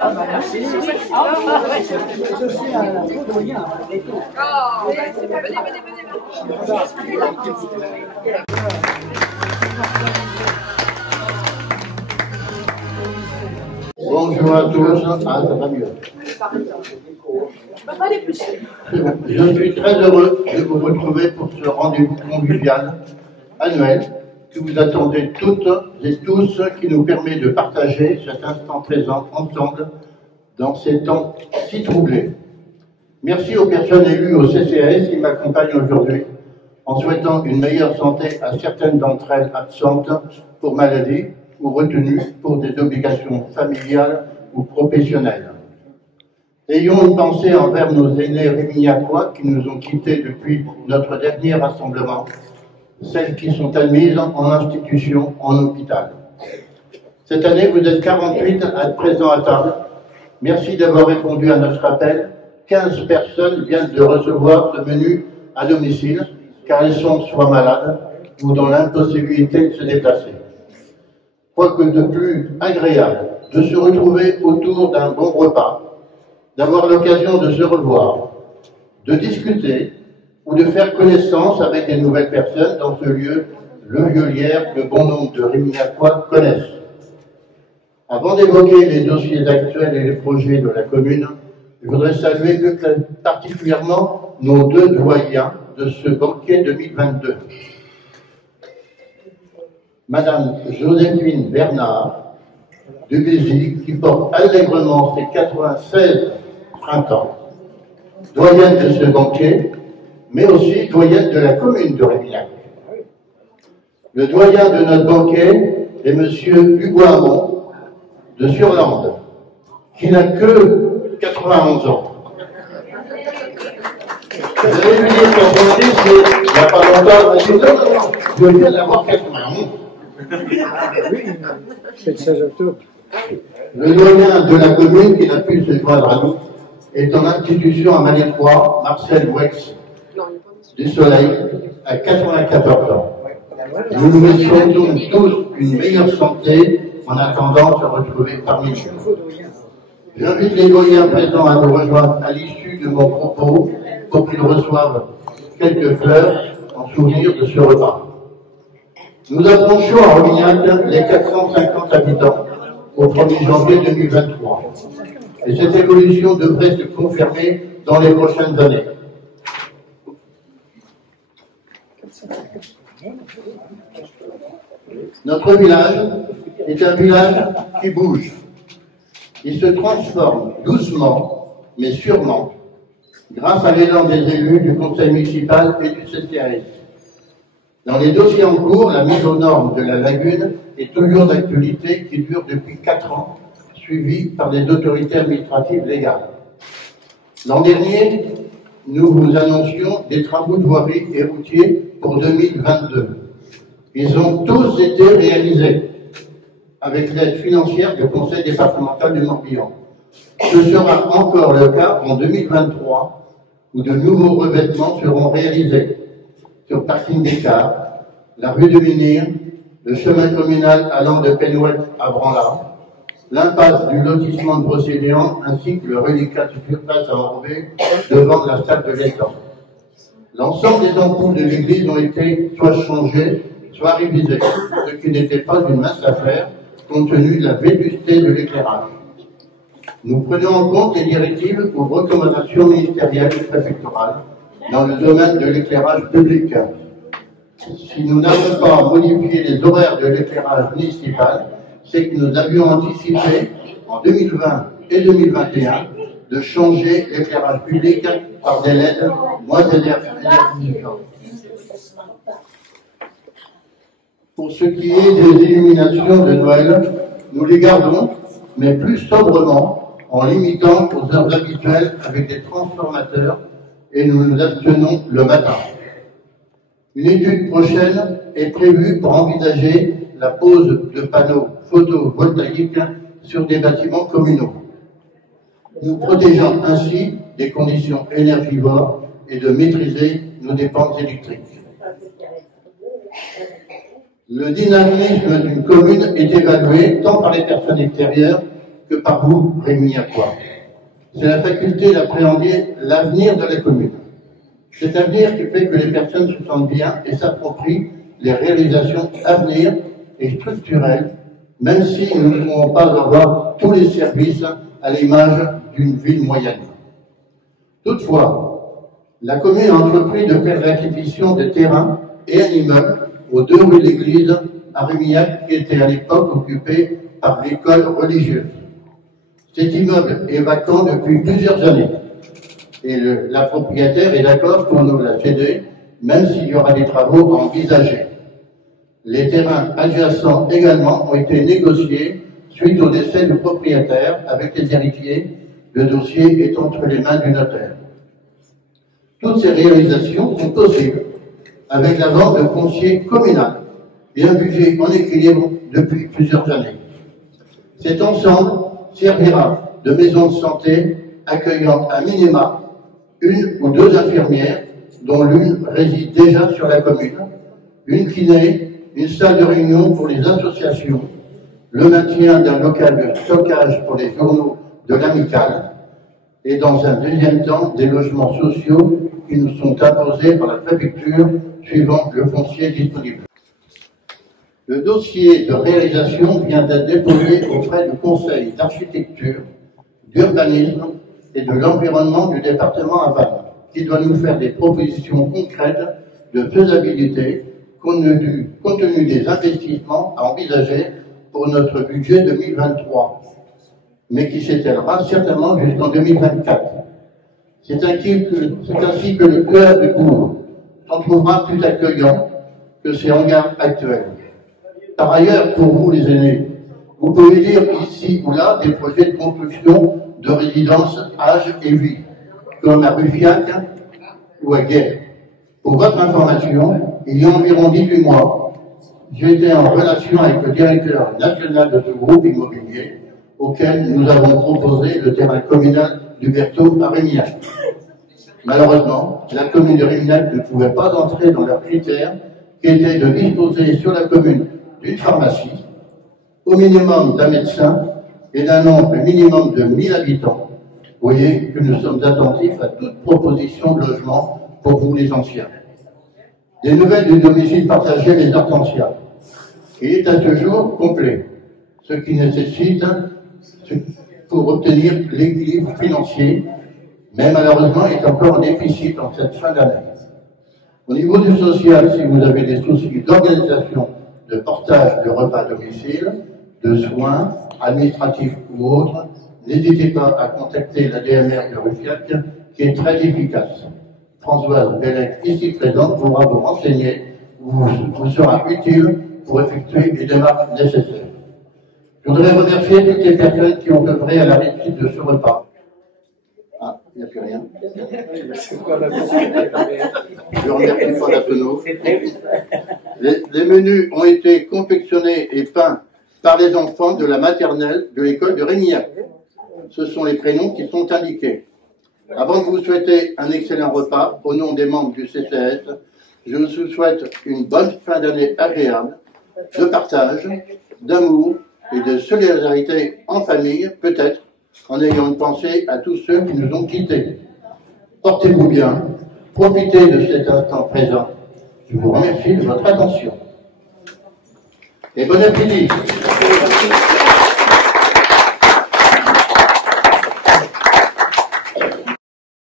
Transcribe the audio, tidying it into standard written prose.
Ah bah merci. Ah ouais, je suis un courroyen. Ah ouais, c'est pas venez. Bonjour à tous. Ah, ça va mieux. Je suis très heureux de vous retrouver pour ce rendez-vous convivial annuel que vous attendez toutes et tous, qui nous permet de partager cet instant présent ensemble dans ces temps si troublés. Merci aux personnes élues au CCAS qui m'accompagnent aujourd'hui, en souhaitant une meilleure santé à certaines d'entre elles absentes pour maladie ou retenues pour des obligations familiales ou professionnelles. Ayons une pensée envers nos aînés rémignacois qui nous ont quittés depuis notre dernier rassemblement, celles qui sont admises en institution, en hôpital. Cette année, vous êtes 48 à être présents à table. Merci d'avoir répondu à notre appel. 15 personnes viennent de recevoir ce menu à domicile, car elles sont soit malades ou dans l'impossibilité de se déplacer. Quoi que de plus agréable de se retrouver autour d'un bon repas, d'avoir l'occasion de se revoir, de discuter ou de faire connaissance avec des nouvelles personnes dans ce lieu, le Violière, que bon nombre de Rémignacois connaissent. Avant d'évoquer les dossiers actuels et les projets de la commune, je voudrais saluer plus particulièrement nos deux doyens de ce banquet 2022. Madame Joséphine Bernard de Béziers, qui porte allègrement ses 96 printemps, doyenne de ce banquet, mais aussi doyenne de la commune de Rémignac. Le doyen de notre banquet est M. Hugo Hamon de Surlande, qui n'a que 91 ans. Vous avez vu dire qu'en politique, il n'y a pas longtemps, je viens d'avoir 91. C'est le 16 octobre. Le doyen de la commune qui n'a pu se joindre à nous est en institution à Malétroit, Marcel Wex du Soleil, à 94 ans. Nous nous souhaitons tous une meilleure santé en attendant de se retrouver parmi nous. J'invite les doyens présents à nous rejoindre à l'issue de mon propos pour qu'ils reçoivent quelques fleurs en souvenir de ce repas. Nous approchons à Rémignac les 450 habitants au 1er janvier 2023. Et cette évolution devrait se confirmer dans les prochaines années. Notre village est un village qui bouge. Il se transforme doucement, mais sûrement, grâce à l'élan des élus du conseil municipal et du CCAS. Dans les dossiers en cours, la mise aux normes de la lagune est toujours d'actualité qui dure depuis 4 ans, suivie par les autorités administratives légales. L'an dernier, nous vous annoncions des travaux de voirie et routiers pour 2022. Ils ont tous été réalisés avec l'aide financière du conseil départemental du Morbihan. Ce sera encore le cas en 2023, où de nouveaux revêtements seront réalisés sur parking des Cars, la rue de Menhir, le chemin communal allant de Penouette à Branlard, l'impasse du lotissement de Brocéliande ainsi que le reliquat de surface à enlever devant la salle de l'étang. L'ensemble des ampoules de l'église ont été soit changées, soit révisées, ce qui n'était pas une mince affaire compte tenu de la vétusté de l'éclairage. Nous prenons en compte les directives ou recommandations ministérielles et préfectorales dans le domaine de l'éclairage public. Si nous n'avons pas modifié les horaires de l'éclairage municipal, c'est que nous avions anticipé en 2020 et 2021 de changer l'éclairage public par des LED moins énergivores. Pour ce qui est des illuminations de Noël, nous les gardons, mais plus sobrement, en limitant aux heures habituelles avec des transformateurs, et nous nous abstenons le matin. Une étude prochaine est prévue pour envisager la pose de panneaux photovoltaïques sur des bâtiments communaux. Nous protégeons ainsi des conditions énergivores et de maîtriser nos dépenses électriques. Le dynamisme d'une commune est évalué tant par les personnes extérieures que par vous, Rémilhacois. C'est la faculté d'appréhender l'avenir de la commune. Cet avenir qui fait que les personnes se sentent bien et s'approprient les réalisations à venir et structurelles, même si nous ne pouvons pas avoir tous les services à l'image d'une ville moyenne. Toutefois, la commune a entrepris de faire l'acquisition de terrains et un immeuble aux 2 rues de l'église à Rémillac qui était à l'époque occupé par l'école religieuse. Cet immeuble est vacant depuis plusieurs années et la propriétaire est d'accord pour nous la céder, même s'il y aura des travaux à envisager. Les terrains adjacents également ont été négociés suite au décès du propriétaire avec les héritiers, le dossier est entre les mains du notaire. Toutes ces réalisations sont possibles avec la vente de foncier communal et un budget en équilibre depuis plusieurs années. Cet ensemble servira de maison de santé accueillant à minima 1 ou 2 infirmières, dont l'une réside déjà sur la commune, une kiné, une salle de réunion pour les associations, le maintien d'un local de stockage pour les journaux de l'amicale, et dans un deuxième temps, des logements sociaux qui nous sont imposés par la préfecture suivant le foncier disponible. Le dossier de réalisation vient d'être déposé auprès du Conseil d'architecture, d'urbanisme et de l'environnement du département à Vannes, qui doit nous faire des propositions concrètes de faisabilité compte tenu des investissements à envisager pour notre budget 2023, mais qui s'étalera certainement jusqu'en 2024. C'est ainsi que le cœur du bourg s'en trouvera plus accueillant que ses hangars actuels. Par ailleurs, pour vous les aînés, vous pouvez lire ici ou là des projets de construction de résidences âge et vie, comme à Ruffiac ou à Guerre. Pour votre information, il y a environ 18 mois, j'ai été en relation avec le directeur national de ce groupe immobilier, auquel nous avons proposé le terrain communal du Berthaud à Rémillac. Malheureusement, la commune de Rémillac ne pouvait pas entrer dans leurs critères, qui étaient de disposer sur la commune d'une pharmacie, au minimum d'un médecin et d'un nombre minimum de 1000 habitants. Vous voyez que nous sommes attentifs à toute proposition de logement pour vous les anciens. Des nouvelles du domicile partagé les Hortensias. Il est à ce jour complet, ce qui nécessite pour obtenir l'équilibre financier, mais malheureusement est encore en déficit en cette fin d'année. Au niveau du social, si vous avez des soucis d'organisation, de portage de repas à domicile, de soins, administratifs ou autres, n'hésitez pas à contacter la DMR de Ruffiac, qui est très efficace. Françoise Bellec, ici présente, pourra vous renseigner, vous sera utile pour effectuer les démarches nécessaires. Je voudrais remercier toutes les personnes qui ont œuvré à la réussite de ce repas. Ah, il n'y a plus rien. Je remercie Fondatonneau. Les menus ont été confectionnés et peints par les enfants de la maternelle de l'école de Rémillac. Ce sont les prénoms qui sont indiqués. Avant de vous souhaiter un excellent repas, au nom des membres du CCS, je vous souhaite une bonne fin d'année agréable, de partage, d'amour et de solidarité en famille, peut-être, en ayant une pensée à tous ceux qui nous ont quittés. Portez-vous bien, profitez de cet instant présent. Je vous remercie de votre attention. Et bon appétit.